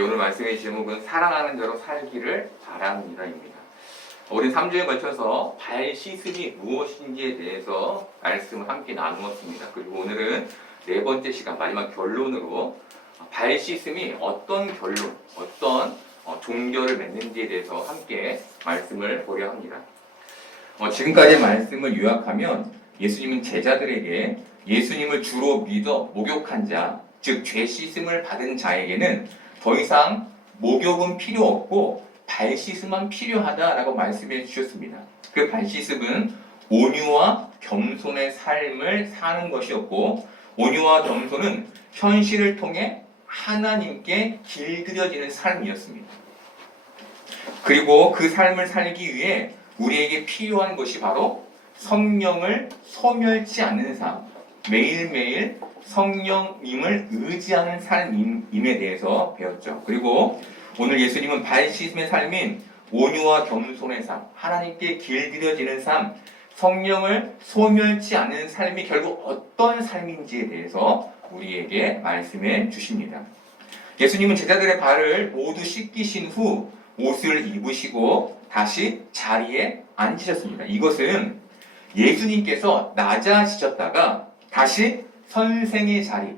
오늘 말씀의 제목은 사랑하는 자로 살기를 바랍니다입니다. 우리 3주에 걸쳐서 발 씻음이 무엇인지에 대해서 말씀을 함께 나누었습니다. 그리고 오늘은 네 번째 시간 마지막 결론으로 발 씻음이 어떤 결론, 어떤 종결을 맺는지에 대해서 함께 말씀을 보려 합니다. 지금까지의 말씀을 요약하면 예수님은 제자들에게 예수님을 주로 믿어 목욕한 자, 즉 죄 씻음을 받은 자에게는 더 이상 목욕은 필요 없고 발 씻음만 필요하다라고 말씀해 주셨습니다. 그 발 씻음은 온유와 겸손의 삶을 사는 것이었고, 온유와 겸손은 현실을 통해 하나님께 길들여지는 삶이었습니다. 그리고 그 삶을 살기 위해 우리에게 필요한 것이 바로 성령을 소멸치 않는 삶, 매일매일 성령님을 의지하는 삶임에 대해서 배웠죠. 그리고 오늘 예수님은 발 씻음의 삶인 온유와 겸손의 삶, 하나님께 길들여지는 삶, 성령을 소멸치 않는 삶이 결국 어떤 삶인지에 대해서 우리에게 말씀해 주십니다. 예수님은 제자들의 발을 모두 씻기신 후 옷을 입으시고 다시 자리에 앉으셨습니다. 이것은 예수님께서 낮아지셨다가 다시 선생의 자리,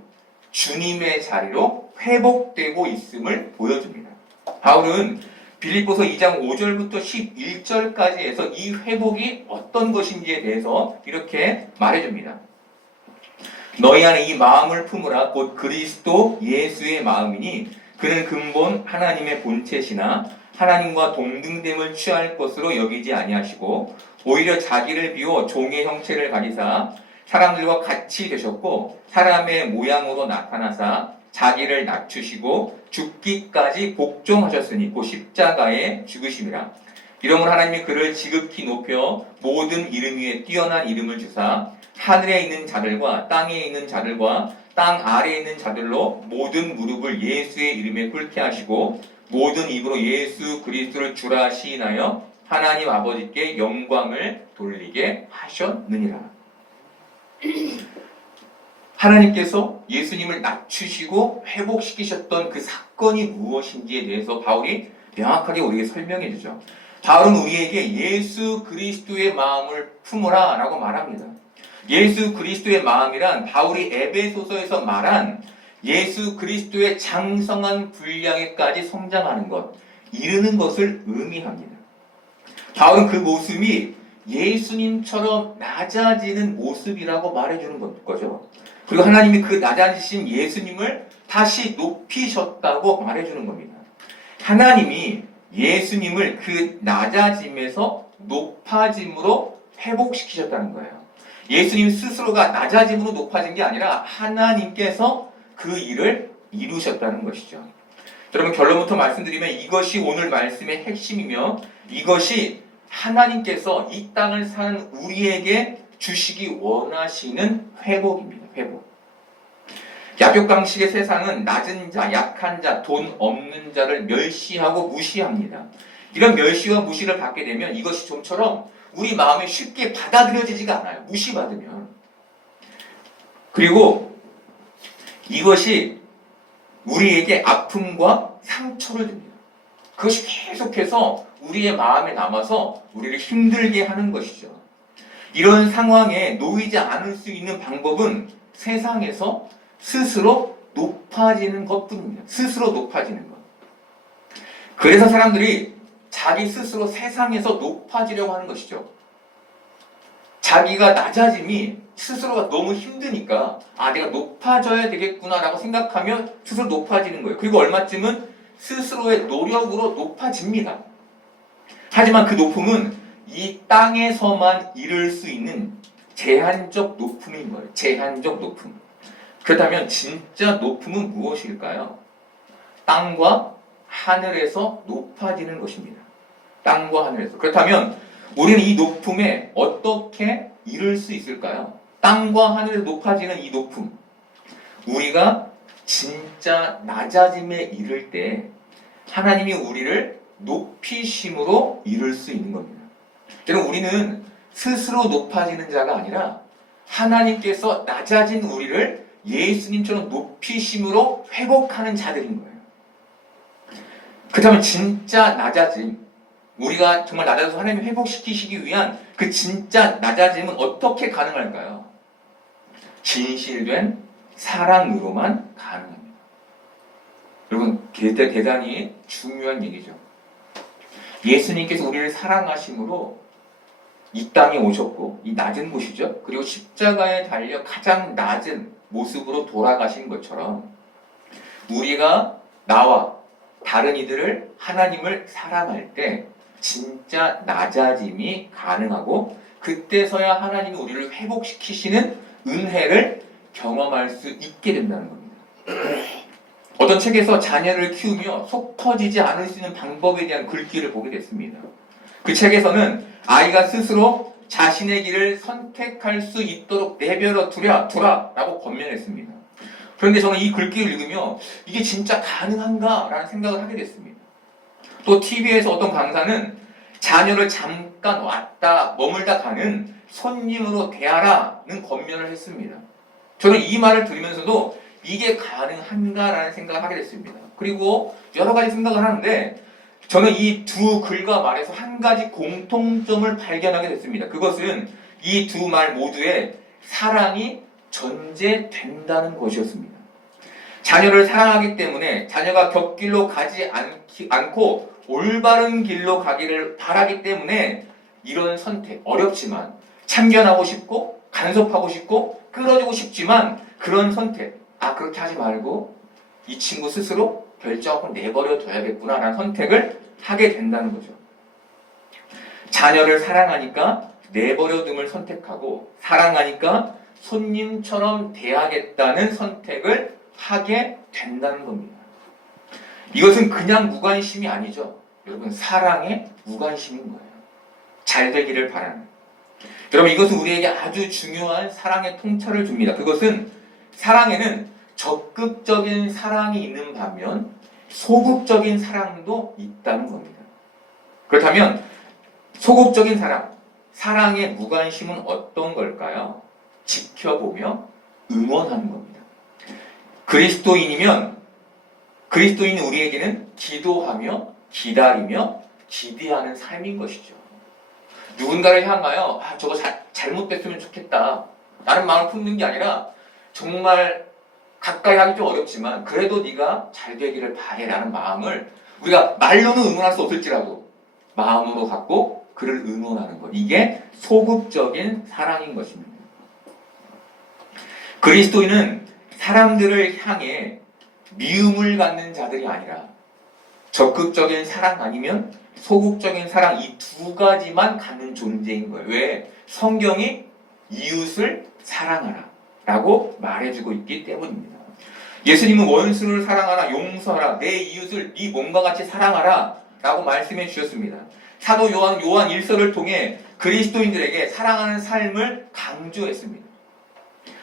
주님의 자리로 회복되고 있음을 보여줍니다. 바울은 빌립보서 2장 5절부터 11절까지 해서 이 회복이 어떤 것인지에 대해서 이렇게 말해줍니다. 너희 안에 이 마음을 품으라. 곧 그리스도 예수의 마음이니 그는 근본 하나님의 본체시나 하나님과 동등됨을 취할 것으로 여기지 아니하시고 오히려 자기를 비워 종의 형체를 가지사 사람들과 같이 되셨고 사람의 모양으로 나타나사 자기를 낮추시고 죽기까지 복종하셨으니 곧 십자가에 죽으심이라. 이러므로 하나님이 그를 지극히 높여 모든 이름 위에 뛰어난 이름을 주사 하늘에 있는 자들과 땅에 있는 자들과 땅 아래에 있는 자들로 모든 무릎을 예수의 이름에 꿇게 하시고 모든 입으로 예수 그리스도를 주라 시인하여 하나님 아버지께 영광을 돌리게 하셨느니라. 하나님께서 예수님을 낮추시고 회복시키셨던 그 사건이 무엇인지에 대해서 바울이 명확하게 우리에게 설명해 주죠. 바울은 우리에게 예수 그리스도의 마음을 품으라 라고 말합니다. 예수 그리스도의 마음이란 바울이 에베소서에서 말한 예수 그리스도의 장성한 분량에까지 성장하는 것, 이르는 것을 의미합니다. 바울은 그 모습이 예수님처럼 낮아지는 모습이라고 말해주는 거죠. 그리고 하나님이 그 낮아지신 예수님을 다시 높이셨다고 말해주는 겁니다. 하나님이 예수님을 그 낮아짐에서 높아짐으로 회복시키셨다는 거예요. 예수님 스스로가 낮아짐으로 높아진 게 아니라 하나님께서 그 일을 이루셨다는 것이죠. 여러분, 결론부터 말씀드리면 이것이 오늘 말씀의 핵심이며 이것이 하나님께서 이 땅을 사는 우리에게 주시기 원하시는 회복입니다. 회복. 약육강식의 세상은 낮은 자, 약한 자, 돈 없는 자를 멸시하고 무시합니다. 이런 멸시와 무시를 받게 되면 이것이 좀처럼 우리 마음에 쉽게 받아들여지지가 않아요. 무시받으면. 그리고 이것이 우리에게 아픔과 상처를 줍니다. 그것이 계속해서 우리의 마음에 남아서 우리를 힘들게 하는 것이죠. 이런 상황에 놓이지 않을 수 있는 방법은 세상에서 스스로 높아지는 것뿐입니다. 스스로 높아지는 것. 그래서 사람들이 자기 스스로 세상에서 높아지려고 하는 것이죠. 자기가 낮아짐이 스스로가 너무 힘드니까 내가 높아져야 되겠구나라고 생각하면 스스로 높아지는 거예요. 그리고 얼마쯤은 스스로의 노력으로 높아집니다. 하지만 그 높음은 이 땅에서만 이룰 수 있는 제한적 높음인 거예요. 제한적 높음. 그렇다면 진짜 높음은 무엇일까요? 땅과 하늘에서 높아지는 것입니다. 땅과 하늘에서. 그렇다면 우리는 이 높음에 어떻게 이룰 수 있을까요? 땅과 하늘에서 높아지는 이 높음. 우리가 진짜 낮아짐에 이를 때 하나님이 우리를 높이심으로 이룰 수 있는 겁니다. 여러분, 우리는 스스로 높아지는 자가 아니라 하나님께서 낮아진 우리를 예수님처럼 높이심으로 회복하는 자들인 거예요. 그렇다면 진짜 낮아짐, 우리가 정말 낮아져서 하나님 회복시키시기 위한 그 진짜 낮아짐은 어떻게 가능할까요? 진실된 사랑으로만 가능합니다. 여러분, 대단히 중요한 얘기죠. 예수님께서 우리를 사랑하심으로 이 땅에 오셨고, 이 낮은 곳이죠. 그리고 십자가에 달려 가장 낮은 모습으로 돌아가신 것처럼 우리가 나와 다른 이들을 하나님을 사랑할 때 진짜 낮아짐이 가능하고, 그때서야 하나님이 우리를 회복시키시는 은혜를 경험할 수 있게 된다는 겁니다. 어떤 책에서 자녀를 키우며 속 터지지 않을 수 있는 방법에 대한 글귀를 보게 됐습니다. 그 책에서는 아이가 스스로 자신의 길을 선택할 수 있도록 내버려 두라라고 권면했습니다. 그런데 저는 이 글귀를 읽으며 이게 진짜 가능한가? 라는 생각을 하게 됐습니다. 또 TV에서 어떤 강사는 자녀를 잠깐 왔다 머물다 가는 손님으로 대하라는 권면을 했습니다. 저는 이 말을 들으면서도 이게 가능한가라는 생각을 하게 됐습니다. 그리고 여러 가지 생각을 하는데 저는 이 두 글과 말에서 한 가지 공통점을 발견하게 됐습니다. 그것은 이 두 말 모두에 사랑이 전제된다는 것이었습니다. 자녀를 사랑하기 때문에 자녀가 곁길로 가지 않고 올바른 길로 가기를 바라기 때문에 이런 선택, 어렵지만 참견하고 싶고 간섭하고 싶고 끌어주고 싶지만 그런 선택, 그렇게 하지 말고 이 친구 스스로 결정하고 내버려 둬야겠구나 라는 선택을 하게 된다는 거죠. 자녀를 사랑하니까 내버려둠을 선택하고, 사랑하니까 손님처럼 대하겠다는 선택을 하게 된다는 겁니다. 이것은 그냥 무관심이 아니죠. 여러분, 사랑의 무관심인 거예요. 잘 되기를 바라는. 여러분, 이것은 우리에게 아주 중요한 사랑의 통찰을 줍니다. 그것은 사랑에는 적극적인 사랑이 있는 반면 소극적인 사랑도 있다는 겁니다. 그렇다면 소극적인 사랑, 사랑의 무관심은 어떤 걸까요? 지켜보며 응원하는 겁니다. 그리스도인인 우리에게는 기도하며 기다리며 기대하는 삶인 것이죠. 누군가를 향하여 저거 잘못됐으면 좋겠다 라는 마음을 품는 게 아니라 정말 가까이 하기 좀 어렵지만 그래도 네가 잘 되기를 바래 라는 마음을 우리가 말로는 응원할 수 없을지라도 마음으로 갖고 그를 응원하는 것, 이게 소극적인 사랑인 것입니다. 그리스도인은 사람들을 향해 미움을 갖는 자들이 아니라 적극적인 사랑 아니면 소극적인 사랑, 이 두 가지만 갖는 존재인 거예요. 왜? 성경이 이웃을 사랑하라 라고 말해주고 있기 때문입니다. 예수님은 원수를 사랑하라, 용서하라, 내 이웃을 네 몸과 같이 사랑하라 라고 말씀해 주셨습니다. 사도 요한 1서를 통해 그리스도인들에게 사랑하는 삶을 강조했습니다.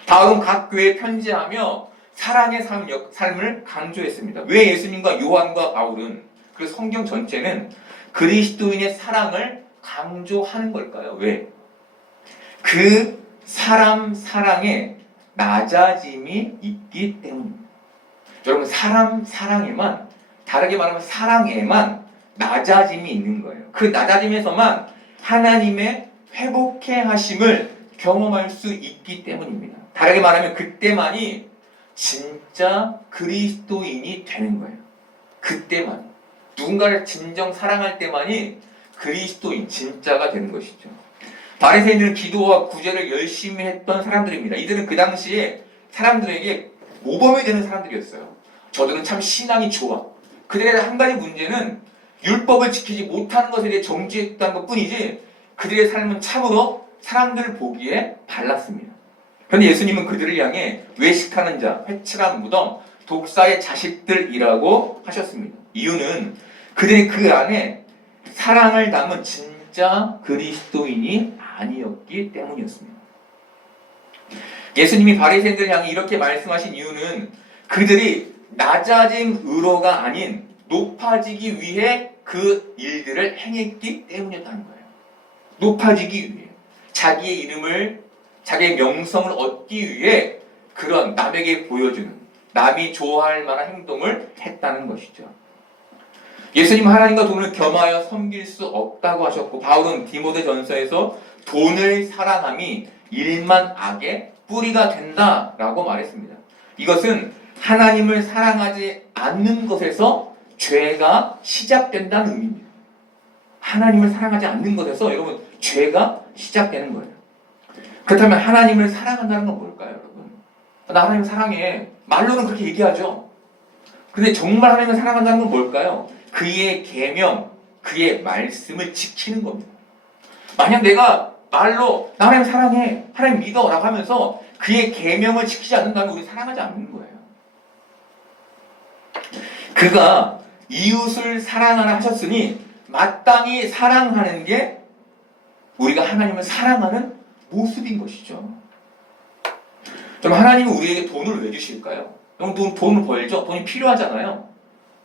다음 각 교회에 편지하며 사랑의 삶을 강조했습니다. 왜 예수님과 요한과 바울은, 그래서 성경 전체는 그리스도인의 사랑을 강조하는 걸까요? 왜? 그 사람 사랑에 낮아짐이 있기 때문입니다. 여러분, 사람 사랑에만, 다르게 말하면 사랑에만 낮아짐이 있는 거예요. 그 낮아짐에서만 하나님의 회복해 하심을 경험할 수 있기 때문입니다. 다르게 말하면 그때만이 진짜 그리스도인이 되는 거예요. 그때만. 누군가를 진정 사랑할 때만이 그리스도인, 진짜가 되는 것이죠. 바리새인들은 기도와 구제를 열심히 했던 사람들입니다. 이들은 그 당시에 사람들에게 모범이 되는 사람들이었어요. 저들은 참 신앙이 좋아. 그들의 한 가지 문제는 율법을 지키지 못하는 것에 대해 정죄했다는 것 뿐이지 그들의 삶은 참으로 사람들 보기에 발랐습니다. 그런데 예수님은 그들을 향해 외식하는 자, 회칠한 무덤, 독사의 자식들이라고 하셨습니다. 이유는 그들이 그 안에 사랑을 담은 진짜 그리스도인이 아니었기 때문이었습니다. 예수님이 바리새인들을 향해 이렇게 말씀하신 이유는 그들이 낮아진 의로가 아닌 높아지기 위해 그 일들을 행했기 때문이었다는 거예요. 높아지기 위해, 자기의 이름을, 자기의 명성을 얻기 위해 그런 남에게 보여주는, 남이 좋아할 만한 행동을 했다는 것이죠. 예수님 하나님과 돈을 겸하여 섬길 수 없다고 하셨고, 바울은 디모데전서에서 돈을 사랑함이 일만 악의 뿌리가 된다라고 말했습니다. 이것은 하나님을 사랑하지 않는 것에서 죄가 시작된다는 의미입니다. 하나님을 사랑하지 않는 것에서 여러분 죄가 시작되는 거예요. 그렇다면 하나님을 사랑한다는 건 뭘까요, 여러분? 나 하나님 사랑해. 말로는 그렇게 얘기하죠. 근데 정말 하나님을 사랑한다는 건 뭘까요? 그의 계명, 그의 말씀을 지키는 겁니다. 만약 내가 말로 나 하나님 사랑해, 하나님 믿어 라고 하면서 그의 계명을 지키지 않는다면 우리 사랑하지 않는 거예요. 그가 이웃을 사랑하라 하셨으니 마땅히 사랑하는 게 우리가 하나님을 사랑하는 모습인 것이죠. 그럼 하나님은 우리에게 돈을 왜 주실까요? 돈을 벌죠. 돈이 필요하잖아요.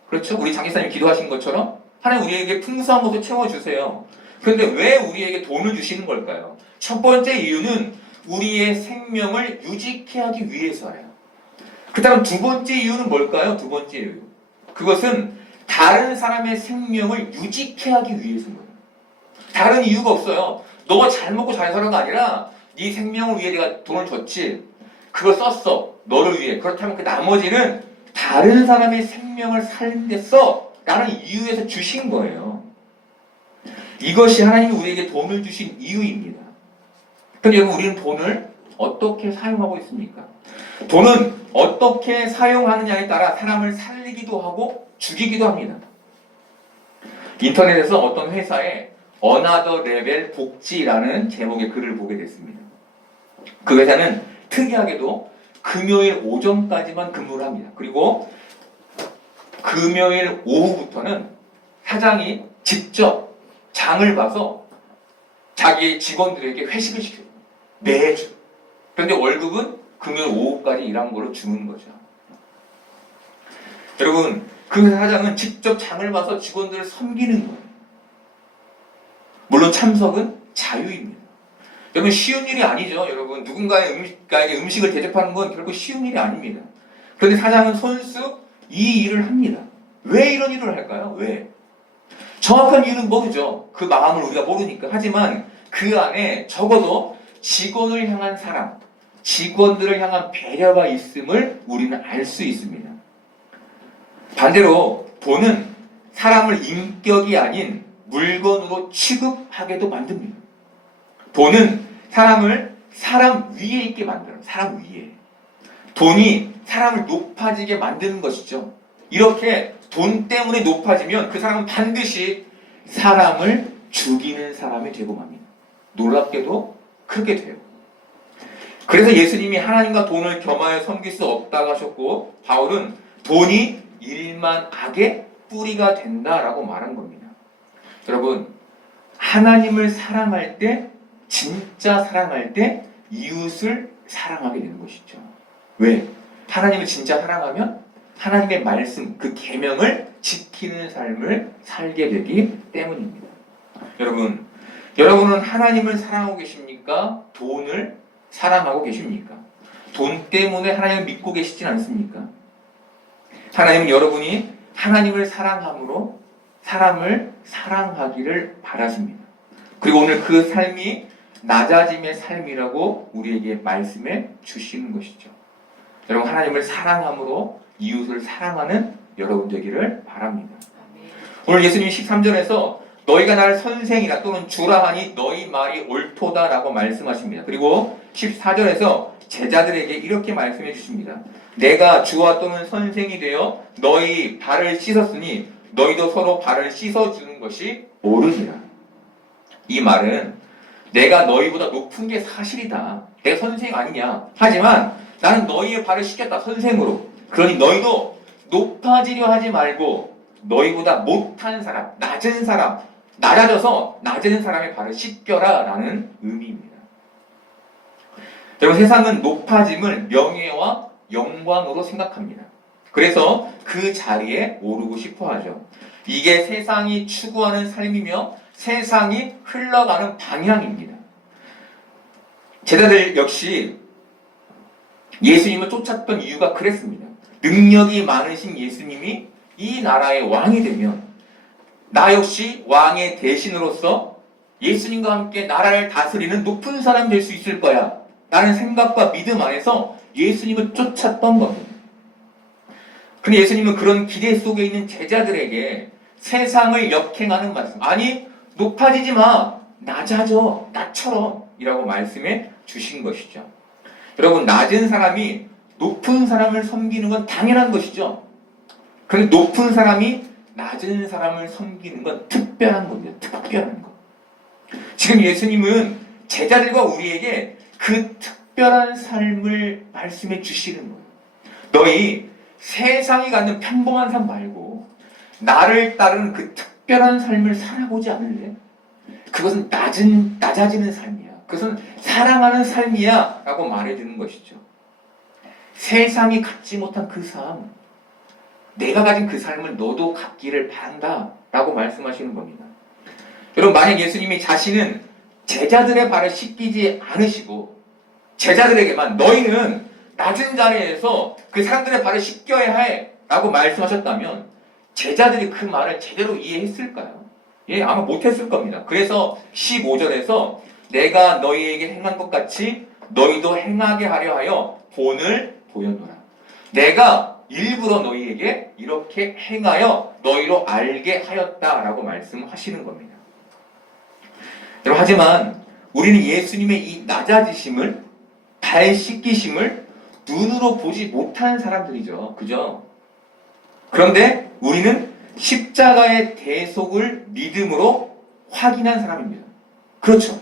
그렇죠? 우리 장기사님 기도하신 것처럼 하나님 우리에게 풍성한 것을 채워주세요. 그런데 왜 우리에게 돈을 주시는 걸까요? 첫 번째 이유는 우리의 생명을 유지케 하기 위해서예요. 그 다음 두 번째 이유는 뭘까요? 두 번째 이유. 그것은 다른 사람의 생명을 유지케 하기 위해서인 거예요. 다른 이유가 없어요. 너가 잘 먹고 잘 살아가 아니라 네 생명을 위해 내가 돈을 줬지. 그걸 썼어. 너를 위해. 그렇다면 그 나머지는 다른 사람의 생명을 살린 데 써. 라는 이유에서 주신 거예요. 이것이 하나님이 우리에게 돈을 주신 이유입니다. 그런데 여러분 우리는 돈을 어떻게 사용하고 있습니까? 돈은 어떻게 사용하느냐에 따라 사람을 살리기도 하고 죽이기도 합니다. 인터넷에서 어떤 회사에 어나더 레벨 복지라는 제목의 글을 보게 됐습니다. 그 회사는 특이하게도 금요일 오전까지만 근무를 합니다. 그리고 금요일 오후부터는 사장이 직접 장을 봐서 자기 직원들에게 회식을 시켜요. 매주. 그런데 월급은 금요일 오후까지 일한 걸로 주는 거죠. 여러분, 그 사장은 직접 장을 봐서 직원들을 섬기는 거예요. 물론 참석은 자유입니다. 여러분 쉬운 일이 아니죠. 여러분 누군가에게 음식을 대접하는 건 결코 쉬운 일이 아닙니다. 그런데 사장은 손수 이 일을 합니다. 왜 이런 일을 할까요? 왜? 정확한 이유는 모르죠. 그 마음을 우리가 모르니까. 하지만 그 안에 적어도 직원을 향한 사랑, 직원들을 향한 배려가 있음을 우리는 알 수 있습니다. 반대로 돈은 사람을 인격이 아닌 물건으로 취급하게도 만듭니다. 돈은 사람을 사람 위에 있게 만들어요. 사람 위에. 돈이 사람을 높아지게 만드는 것이죠. 이렇게 돈 때문에 높아지면 그 사람은 반드시 사람을 죽이는 사람이 되고 맙니다. 놀랍게도 그렇게 돼요. 그래서 예수님이 하나님과 돈을 겸하여 섬길 수 없다고 하셨고 바울은 돈이 일만 악의 뿌리가 된다라고 말한 겁니다. 여러분 하나님을 사랑할 때 진짜 사랑할 때 이웃을 사랑하게 되는 것이죠. 왜? 하나님을 진짜 사랑하면 하나님의 말씀, 그 계명을 지키는 삶을 살게 되기 때문입니다. 여러분은 하나님을 사랑하고 계십니까? 돈을 사랑하고 계십니까? 돈 때문에 하나님을 믿고 계시진 않습니까? 하나님은 여러분이 하나님을 사랑함으로 사람을 사랑하기를 바라십니다. 그리고 오늘 그 삶이 낮아짐의 삶이라고 우리에게 말씀해 주시는 것이죠. 여러분 하나님을 사랑함으로 이웃을 사랑하는 여러분 되기를 바랍니다. 오늘 예수님이 13절에서 너희가 나를 선생이라 또는 주라 하니 너희 말이 옳도다 라고 말씀하십니다. 그리고 14절에서 제자들에게 이렇게 말씀해 주십니다. 내가 주와 또는 선생이 되어 너희 발을 씻었으니 너희도 서로 발을 씻어주는 것이 옳으니라. 이 말은 내가 너희보다 높은 게 사실이다. 내가 선생 아니냐. 하지만 나는 너희의 발을 씻겼다. 선생으로. 그러니 너희도 높아지려 하지 말고 너희보다 못한 사람, 낮은 사람, 낮아져서 낮은 사람의 발을 씻겨라 라는 의미입니다. 여러분 세상은 높아짐을 명예와 영광으로 생각합니다. 그래서 그 자리에 오르고 싶어 하죠. 이게 세상이 추구하는 삶이며 세상이 흘러가는 방향입니다. 제자들 역시 예수님을 쫓았던 이유가 그랬습니다. 능력이 많으신 예수님이 이 나라의 왕이 되면 나 역시 왕의 대신으로서 예수님과 함께 나라를 다스리는 높은 사람이 될 수 있을 거야 라는 생각과 믿음 안에서 예수님을 쫓았던 겁니다. 근데 예수님은 그런 기대 속에 있는 제자들에게 세상을 역행하는 말씀, 아니 높아지지 마, 낮아져, 나처럼 이라고 말씀해 주신 것이죠. 여러분, 낮은 사람이 높은 사람을 섬기는 건 당연한 것이죠. 그런데 높은 사람이 낮은 사람을 섬기는 건 특별한 겁니다. 특별한 것. 지금 예수님은 제자들과 우리에게 그 특별한 삶을 말씀해 주시는 거예요. 너희 세상이 갖는 평범한 삶 말고 나를 따르는 그 특별한 삶을 살아보지 않을래? 그것은 낮아지는 삶이야. 그것은 사랑하는 삶이야 라고 말해주는 것이죠. 세상이 갖지 못한 그 삶, 내가 가진 그 삶을 너도 갖기를 바란다 라고 말씀하시는 겁니다. 여러분, 만약 예수님이 자신은 제자들의 발을 씻기지 않으시고 제자들에게만 너희는 낮은 자리에서 그 사람들의 발을 씻겨야 해 라고 말씀하셨다면 제자들이 그 말을 제대로 이해했을까요? 예, 아마 못했을 겁니다. 그래서 15절에서 내가 너희에게 행한 것 같이 너희도 행하게 하려 하여 본을 보였노라. 내가 일부러 너희에게 이렇게 행하여 너희로 알게 하였다라고 말씀하시는 겁니다. 여러분, 하지만 우리는 예수님의 이 낮아지심을, 발 씻기심을 눈으로 보지 못한 사람들이죠. 그죠? 그런데 우리는 십자가의 대속을 믿음으로 확인한 사람입니다. 그렇죠.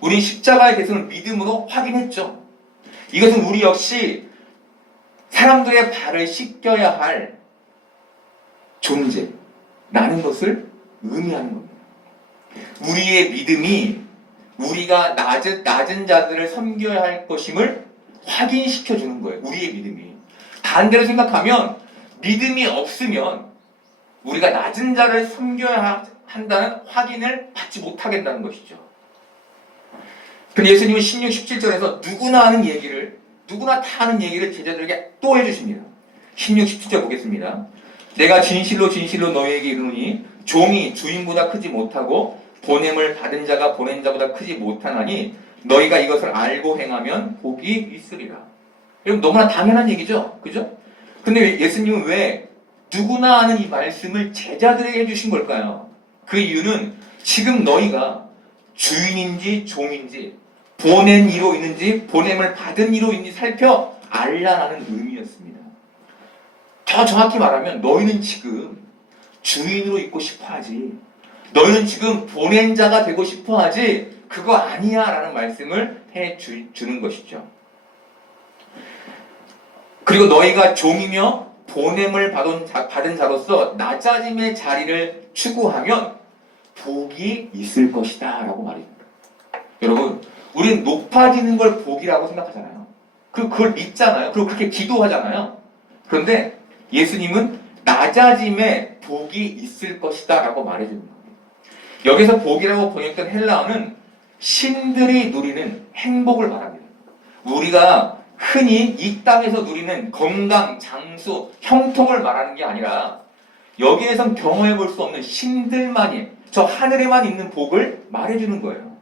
우리 십자가의 대속을 믿음으로 확인했죠. 이것은 우리 역시 사람들의 발을 씻겨야 할 존재라는 것을 의미하는 겁니다. 우리의 믿음이 우리가 낮은 자들을 섬겨야 할 것임을 확인시켜 주는 거예요. 우리의 믿음이. 반대로 생각하면 믿음이 없으면 우리가 낮은 자를 섬겨야 한다는 확인을 받지 못하겠다는 것이죠. 근데 예수님은 16, 17절에서 누구나 다 하는 얘기를 제자들에게 또 해주십니다. 16, 17절 보겠습니다. 내가 진실로 진실로 너희에게 이르노니 종이 주인보다 크지 못하고 보냄을 받은 자가 보낸 자보다 크지 못하나니 너희가 이것을 알고 행하면 복이 있으리라. 이건 너무나 당연한 얘기죠. 그죠? 근데 예수님은 왜 누구나 아는 이 말씀을 제자들에게 해주신 걸까요? 그 이유는 지금 너희가 주인인지 종인지 보낸 이로 있는지 보냄을 받은 이로 있는지 살펴 알라라는 의미였습니다. 더 정확히 말하면 너희는 지금 주인으로 있고 싶어하지, 너희는 지금 보낸 자가 되고 싶어하지 그거 아니야 라는 말씀을 해주는 것이죠. 그리고 너희가 종이며 보냄을 받은 자로서 낮아짐의 자리를 추구하면 복이 있을 것이다 라고 말입니다. 여러분, 우리는 높아지는 걸 복이라고 생각하잖아요. 그걸 믿잖아요. 그리고 그렇게 기도하잖아요. 그런데 예수님은 낮아짐에 복이 있을 것이다 라고 말해주는 겁니다. 여기서 복이라고 번역된 헬라어는 신들이 누리는 행복을 말합니다. 우리가 흔히 이 땅에서 누리는 건강, 장수, 형통을 말하는 게 아니라 여기에선 경험해 볼 수 없는 신들만이, 저 하늘에만 있는 복을 말해주는 거예요.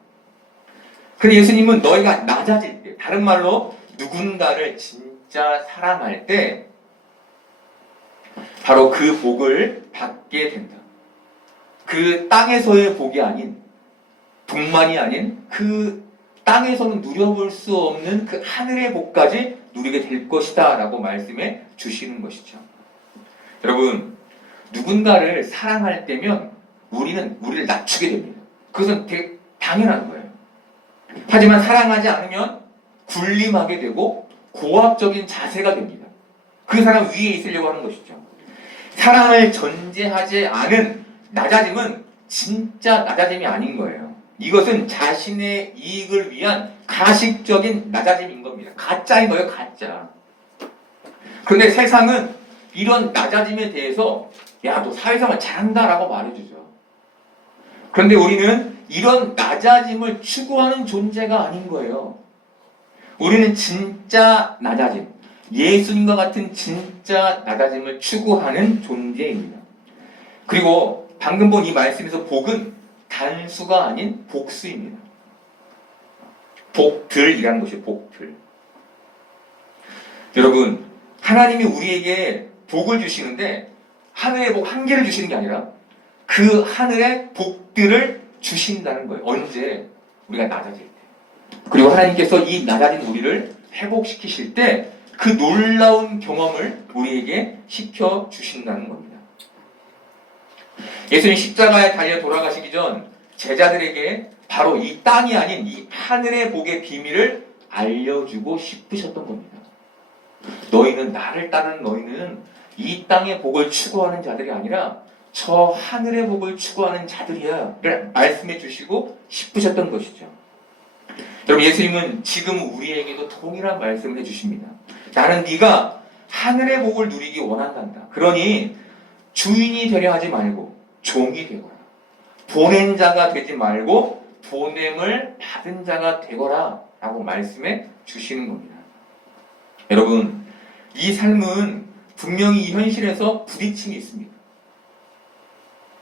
근데 예수님은 너희가 낮아질 때, 다른 말로 누군가를 진짜 사랑할 때 바로 그 복을 받게 된다. 그 땅에서의 복이 아닌, 복만이 아닌 그 땅에서는 누려볼 수 없는 그 하늘의 복까지 누리게 될 것이다 라고 말씀해 주시는 것이죠. 여러분, 누군가를 사랑할 때면 우리를 낮추게 됩니다. 그것은 되게 당연한 거예요. 하지만 사랑하지 않으면 군림하게 되고 고압적인 자세가 됩니다. 그 사람 위에 있으려고 하는 것이죠. 사랑을 전제하지 않은 낮아짐은 진짜 낮아짐이 아닌 거예요. 이것은 자신의 이익을 위한 가식적인 낮아짐인 겁니다. 가짜인 거예요, 가짜. 그런데 세상은 이런 낮아짐에 대해서 야, 너 사회생활 잘한다라고 말해주죠. 그런데 우리는 이런 낮아짐을 추구하는 존재가 아닌 거예요. 우리는 진짜 낮아짐, 예수님과 같은 진짜 낮아짐을 추구하는 존재입니다. 그리고 방금 본 이 말씀에서 복은 단수가 아닌 복수입니다. 복들이라는 것이 복들. 여러분, 하나님이 우리에게 복을 주시는데 하늘의 복 한 개를 주시는 게 아니라 그 하늘의 복들을 주신다는 거예요. 언제? 우리가 낮아질 때. 그리고 하나님께서 이 낮아진 우리를 회복시키실 때 그 놀라운 경험을 우리에게 시켜주신다는 겁니다. 예수님 십자가에 달려 돌아가시기 전 제자들에게 바로 이 땅이 아닌 이 하늘의 복의 비밀을 알려주고 싶으셨던 겁니다. 너희는 나를 따르는 너희는 이 땅의 복을 추구하는 자들이 아니라 저 하늘의 복을 추구하는 자들이야 를 말씀해 주시고 싶으셨던 것이죠. 여러분, 예수님은 지금 우리에게도 동일한 말씀을 해주십니다. 나는 네가 하늘의 복을 누리기 원한단다. 그러니 주인이 되려 하지 말고 종이 되거라. 보낸 자가 되지 말고 보냄을 받은 자가 되거라 라고 말씀해 주시는 겁니다. 여러분, 이 삶은 분명히 이 현실에서 부딪힘이 있습니다.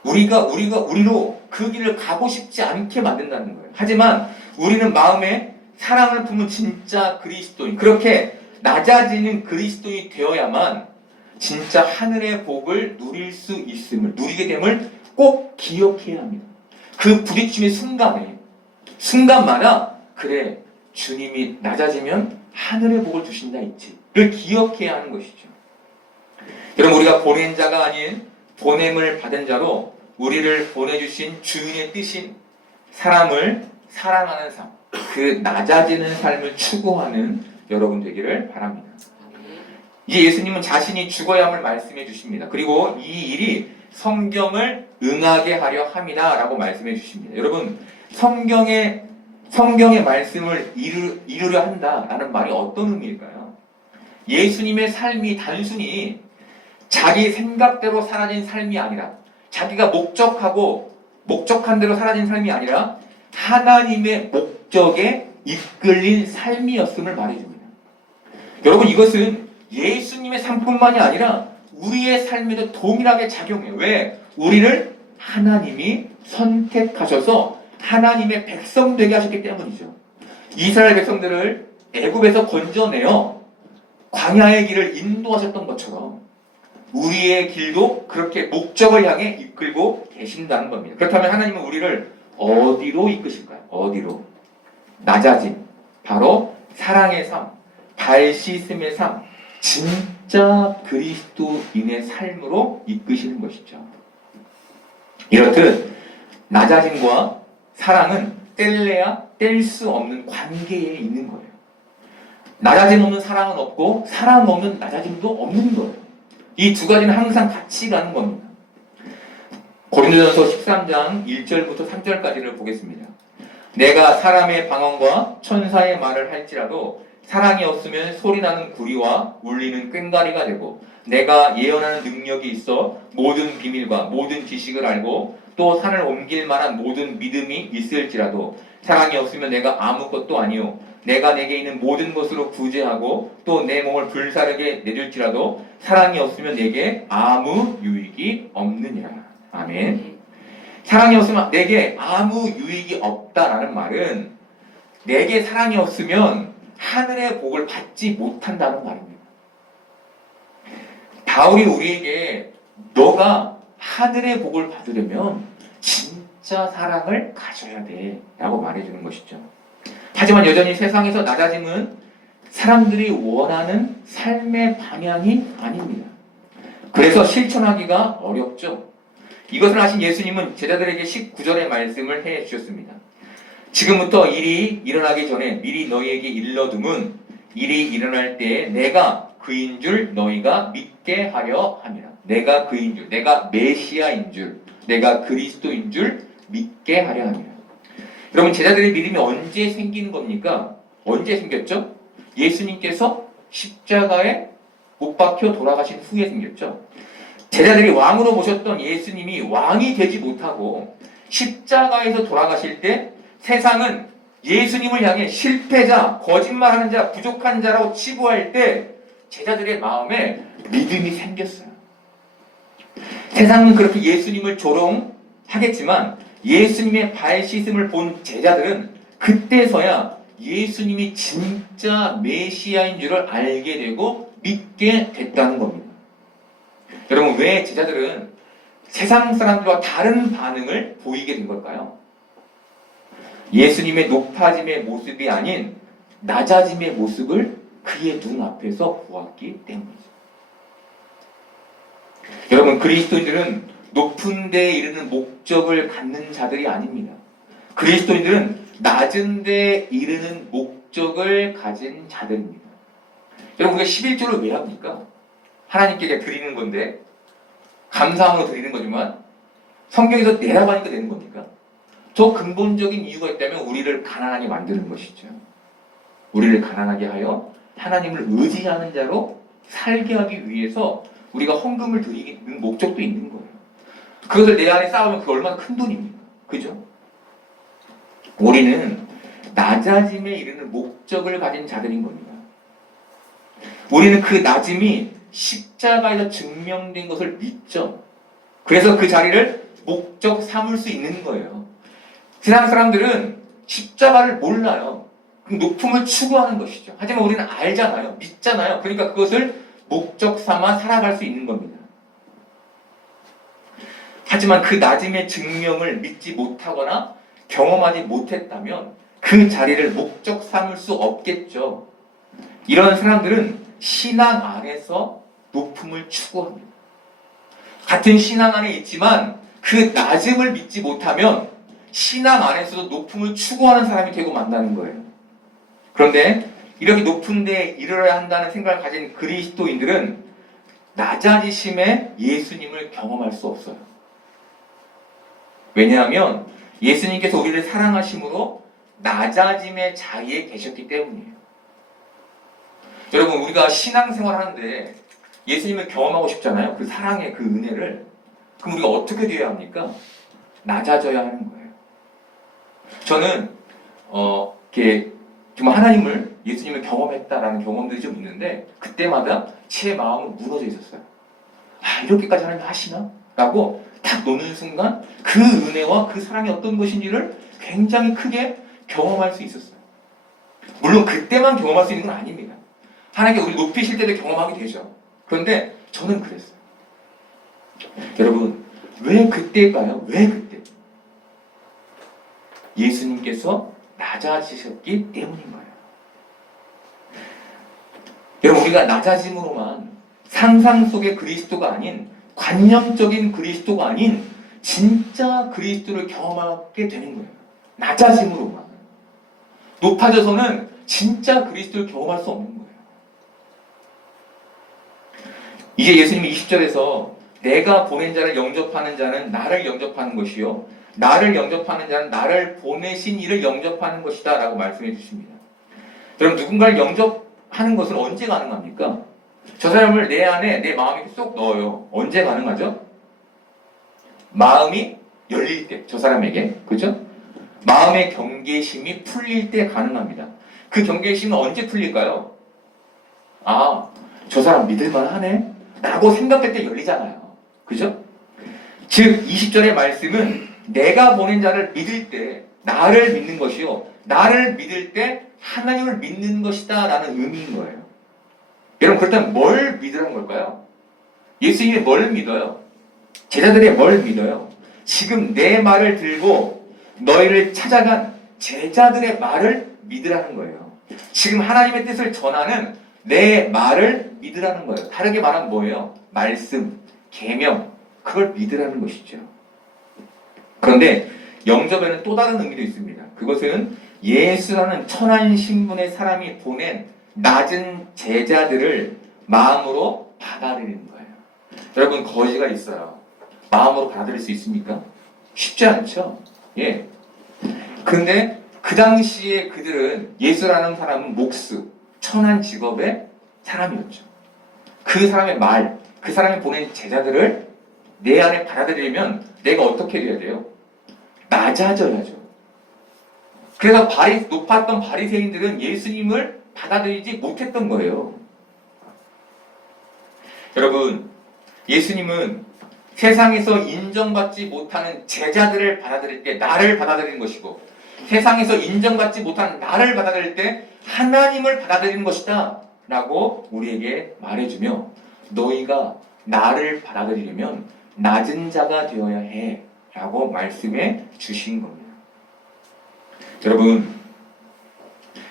우리로 그 길을 가고 싶지 않게 만든다는 거예요. 하지만 우리는 마음에 사랑을 품은 진짜 그리스도인, 그렇게 낮아지는 그리스도인이 되어야만 진짜 하늘의 복을 누릴 수 있음을, 누리게 됨을 꼭 기억해야 합니다. 그 부딪힘의 순간마다 그래, 주님이 낮아지면 하늘의 복을 주신다 있지를 기억해야 하는 것이죠. 여러분, 우리가 보낸 자가 아닌 보냄을 받은 자로 우리를 보내주신 주인의 뜻인 사람을 사랑하는 삶, 그 낮아지는 삶을 추구하는 여러분 되기를 바랍니다. 이제 예수님은 자신이 죽어야 함을 말씀해 주십니다. 그리고 이 일이 성경을 응하게 하려 함이다 라고 말씀해 주십니다. 여러분, 성경의 말씀을 이루려 한다라는 말이 어떤 의미일까요? 예수님의 삶이 단순히 자기 생각대로 사라진 삶이 아니라, 자기가 목적한 대로 사라진 삶이 아니라 하나님의 목적에 이끌린 삶이었음을 말해줍니다. 여러분, 이것은 예수님의 삶뿐만이 아니라 우리의 삶에도 동일하게 작용해요. 왜? 우리를 하나님이 선택하셔서 하나님의 백성 되게 하셨기 때문이죠. 이스라엘 백성들을 애굽에서 건져내어 광야의 길을 인도하셨던 것처럼 우리의 길도 그렇게 목적을 향해 이끌고 계신다는 겁니다. 그렇다면 하나님은 우리를 어디로 이끄실까요? 어디로? 낮아짐, 바로 사랑의 삶, 발 씻음의 삶, 진짜 그리스도인의 삶으로 이끄시는 것이죠. 이렇듯 낮아짐과 사랑은 뗄래야 뗄 수 없는 관계에 있는 거예요. 낮아짐 없는 사랑은 없고 사랑 없는 낮아짐도 없는 거예요. 이 두 가지는 항상 같이 가는 겁니다. 고린도전서 13장 1절부터 3절까지를 보겠습니다. 내가 사람의 방언과 천사의 말을 할지라도 사랑이 없으면 소리나는 구리와 울리는 꽹과리가 되고, 내가 예언하는 능력이 있어 모든 비밀과 모든 지식을 알고 또 산을 옮길 만한 모든 믿음이 있을지라도 사랑이 없으면 내가 아무것도 아니요 내가 내게 있는 모든 것으로 구제하고 또 내 몸을 불사르게 내줄지라도 사랑이 없으면 내게 아무 유익이 없느니라. 아멘. 사랑이 없으면 내게 아무 유익이 없다라는 말은 내게 사랑이 없으면 하늘의 복을 받지 못한다는 말입니다. 바울이 우리에게 너가 하늘의 복을 받으려면 진짜 사랑을 가져야 돼 라고 말해주는 것이죠. 하지만 여전히 세상에서 낮아짐은 사람들이 원하는 삶의 방향이 아닙니다. 그래서 실천하기가 어렵죠. 이것을 아신 예수님은 제자들에게 19절의 말씀을 해 주셨습니다. 지금부터 일이 일어나기 전에 미리 너희에게 일러둠은 일이 일어날 때에 내가 그인 줄 너희가 믿게 하려 함이라. 내가 그인 줄, 내가 메시아인 줄, 내가 그리스도인 줄 믿게 하려 함이라. 여러분, 제자들의 믿음이 언제 생기는 겁니까? 언제 생겼죠? 예수님께서 십자가에 못 박혀 돌아가신 후에 생겼죠. 제자들이 왕으로 모셨던 예수님이 왕이 되지 못하고 십자가에서 돌아가실 때 세상은 예수님을 향해 실패자, 거짓말하는 자, 부족한 자라고 치부할 때 제자들의 마음에 믿음이 생겼어요. 세상은 그렇게 예수님을 조롱하겠지만 예수님의 발 씻음을 본 제자들은 그때서야 예수님이 진짜 메시아인 줄을 알게 되고 믿게 됐다는 겁니다. 여러분, 왜 제자들은 세상 사람들과 다른 반응을 보이게 된 걸까요? 예수님의 높아짐의 모습이 아닌 낮아짐의 모습을 그의 눈앞에서 보았기 때문이죠. 여러분, 그리스도인들은 높은 데에 이르는 목적을 갖는 자들이 아닙니다. 그리스도인들은 낮은 데에 이르는 목적을 가진 자들입니다. 여러분, 우리가 11조를 왜 합니까? 하나님께 드리는 건데, 감사함으로 드리는 거지만 성경에서 내라고 하니까 되는 겁니까? 더 근본적인 이유가 있다면 우리를 가난하게 만드는 것이죠. 우리를 가난하게 하여 하나님을 의지하는 자로 살게 하기 위해서 우리가 헌금을 드리는 목적도 있는 거예요. 그것을 내 안에 쌓으면 그게 얼마나 큰 돈입니까? 그죠? 우리는 낮아짐에 이르는 목적을 가진 자들인 겁니다. 우리는 그 낮음이 십자가에서 증명된 것을 믿죠. 그래서 그 자리를 목적 삼을 수 있는 거예요. 세상 사람들은 십자가를 몰라요. 높음을 추구하는 것이죠. 하지만 우리는 알잖아요. 믿잖아요. 그러니까 그것을 목적 삼아 살아갈 수 있는 겁니다. 하지만 그 낮음의 증명을 믿지 못하거나 경험하지 못했다면 그 자리를 목적 삼을 수 없겠죠. 이런 사람들은 신앙 안에서 높음을 추구합니다. 같은 신앙 안에 있지만 그 낮음을 믿지 못하면 신앙 안에서도 높음을 추구하는 사람이 되고 만다는 거예요. 그런데 이렇게 높은 데에 이르러야 한다는 생각을 가진 그리스도인들은 낮아지심에 예수님을 경험할 수 없어요. 왜냐하면 예수님께서 우리를 사랑하심으로 낮아짐의 자리에 계셨기 때문이에요. 여러분, 우리가 신앙생활 하는데 예수님을 경험하고 싶잖아요. 그 사랑의 그 은혜를. 그럼 우리가 어떻게 되어야 합니까? 낮아져야 하는 거예요. 저는 이렇게 정말 하나님을, 예수님을 경험했다라는 경험들이 좀 있는데 그때마다 제 마음은 무너져 있었어요. 아, 이렇게까지 하나님 하시나? 라고 딱 노는 순간 그 은혜와 그 사랑이 어떤 것인지를 굉장히 크게 경험할 수 있었어요. 물론 그때만 경험할 수 있는 건 아닙니다. 하나님께 우리 높이실 때도 경험하게 되죠. 그런데 저는 그랬어요. 여러분, 왜 그때일까요? 왜 그때? 예수님께서 낮아지셨기 때문인 거예요. 여러분, 우리가 낮아짐으로만 상상 속의 그리스도가 아닌, 관념적인 그리스도가 아닌 진짜 그리스도를 경험하게 되는 거예요. 낮아짐으로만. 높아져서는 진짜 그리스도를 경험할 수 없는 거예요. 이제 예수님이 20절에서 내가 보낸 자를 영접하는 자는 나를 영접하는 것이요 나를 영접하는 자는 나를 보내신 이를 영접하는 것이다 라고 말씀해 주십니다. 여러분, 누군가를 영접하는 것은 언제 가능합니까? 저 사람을 내 안에, 내 마음에 쏙 넣어요. 언제 가능하죠? 마음이 열릴 때, 저 사람에게. 그죠? 마음의 경계심이 풀릴 때 가능합니다. 그 경계심은 언제 풀릴까요? 아, 저 사람 믿을만 하네? 라고 생각할 때 열리잖아요. 그죠? 즉, 20절의 말씀은 내가 보낸 자를 믿을 때 나를 믿는 것이요 나를 믿을 때 하나님을 믿는 것이다 라는 의미인 거예요. 여러분, 그렇다면 뭘 믿으라는 걸까요? 예수님이 뭘 믿어요? 제자들이 뭘 믿어요? 지금 내 말을 들고 너희를 찾아간 제자들의 말을 믿으라는 거예요. 지금 하나님의 뜻을 전하는 내 말을 믿으라는 거예요. 다르게 말하면 뭐예요? 말씀, 계명, 그걸 믿으라는 것이죠. 그런데 영접에는 또 다른 의미도 있습니다. 그것은 예수라는 천한 신분의 사람이 보낸 낮은 제자들을 마음으로 받아들이는 거예요. 여러분, 거지가 있어요. 마음으로 받아들일 수 있습니까? 쉽지 않죠? 예. 근데 그 당시에 그들은, 예수라는 사람은 목수, 천한 직업의 사람이었죠. 그 사람의 말, 그 사람이 보낸 제자들을 내 안에 받아들이려면 내가 어떻게 돼야 돼요? 낮아져야죠. 그래서 높았던 바리새인들은 예수님을 받아들이지 못했던 거예요. 여러분, 예수님은 세상에서 인정받지 못하는 제자들을 받아들일 때 나를 받아들이는 것이고, 세상에서 인정받지 못하는 나를 받아들일 때 하나님을 받아들이는 것이다 라고 우리에게 말해주며, 너희가 나를 받아들이려면 낮은 자가 되어야 해 라고 말씀해 주신 겁니다. 여러분,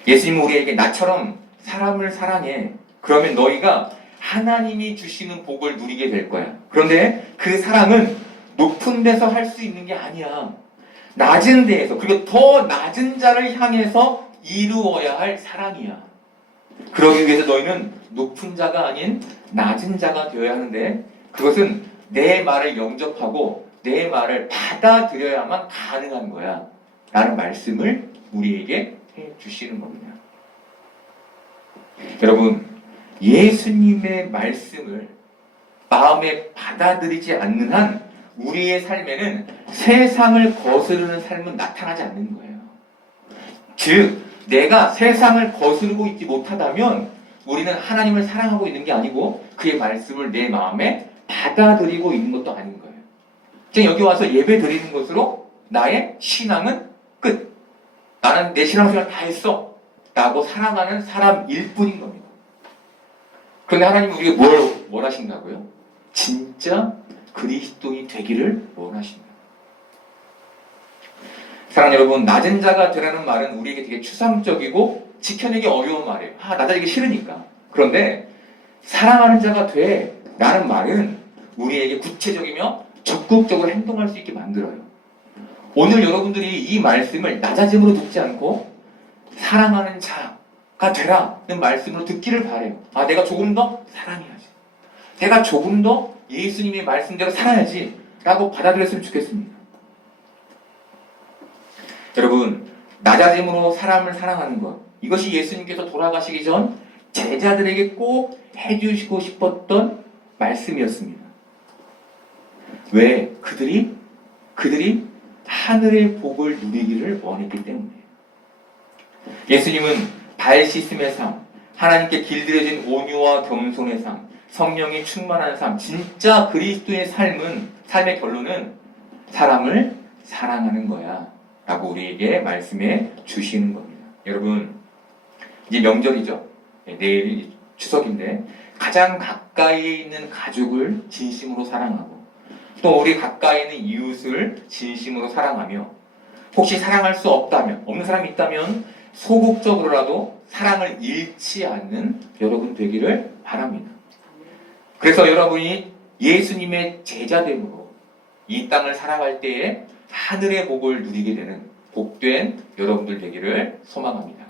예수님은 우리에게 나처럼 사람을 사랑해. 그러면 너희가 하나님이 주시는 복을 누리게 될 거야. 그런데 그 사랑은 높은 데서 할 수 있는 게 아니야. 낮은 데에서, 그리고 더 낮은 자를 향해서 이루어야 할 사랑이야. 그러기 위해서 너희는 높은 자가 아닌 낮은 자가 되어야 하는데, 그것은 내 말을 영접하고 내 말을 받아들여야만 가능한 거야 라는 말씀을 우리에게 해주시는 겁니다. 여러분, 예수님의 말씀을 마음에 받아들이지 않는 한 우리의 삶에는 세상을 거스르는 삶은 나타나지 않는 거예요. 즉, 내가 세상을 거스르고 있지 못하다면 우리는 하나님을 사랑하고 있는 게 아니고 그의 말씀을 내 마음에 받아들이고 있는 것도 아닌 거예요. 지금 여기 와서 예배 드리는 것으로 나의 신앙은 끝. 나는 내 신앙생활 다 했어 라고 살아가는 사람일 뿐인 겁니다. 그런데 하나님은 우리가 뭘 하신다고요? 진짜 그리스도인이 되기를 원하십니다. 사랑하는 여러분, 낮은 자가 되라는 말은 우리에게 되게 추상적이고 지켜내기 어려운 말이에요. 낮아지기 싫으니까. 그런데 사랑하는 자가 돼 라는 말은 우리에게 구체적이며 적극적으로 행동할 수 있게 만들어요. 오늘 여러분들이 이 말씀을 낮아짐으로 듣지 않고 사랑하는 자가 되라는 말씀으로 듣기를 바래요. 내가 조금 더 사랑해야지. 내가 조금 더 예수님의 말씀대로 살아야지 라고 받아들였으면 좋겠습니다. 여러분, 낮아짐으로 사람을 사랑하는 것, 이것이 예수님께서 돌아가시기 전 제자들에게 꼭 해주시고 싶었던 말씀이었습니다. 왜? 그들이 하늘의 복을 누리기를 원했기 때문에. 예수님은 발 씻음의 삶, 하나님께 길들여진 온유와 겸손의 삶, 성령이 충만한 삶, 진짜 그리스도의 삶의 결론은 사람을 사랑하는 거야 라고 우리에게 말씀해 주시는 겁니다. 여러분, 이제 명절이죠. 내일이 추석인데 가장 가까이 있는 가족을 진심으로 사랑하고 또 우리 가까이 있는 이웃을 진심으로 사랑하며, 혹시 사랑할 수 없는 사람이 있다면 소극적으로라도 사랑을 잃지 않는 여러분 되기를 바랍니다. 그래서 여러분이 예수님의 제자됨으로 이 땅을 살아갈 때에 하늘의 복을 누리게 되는 복된 여러분들 되기를 소망합니다.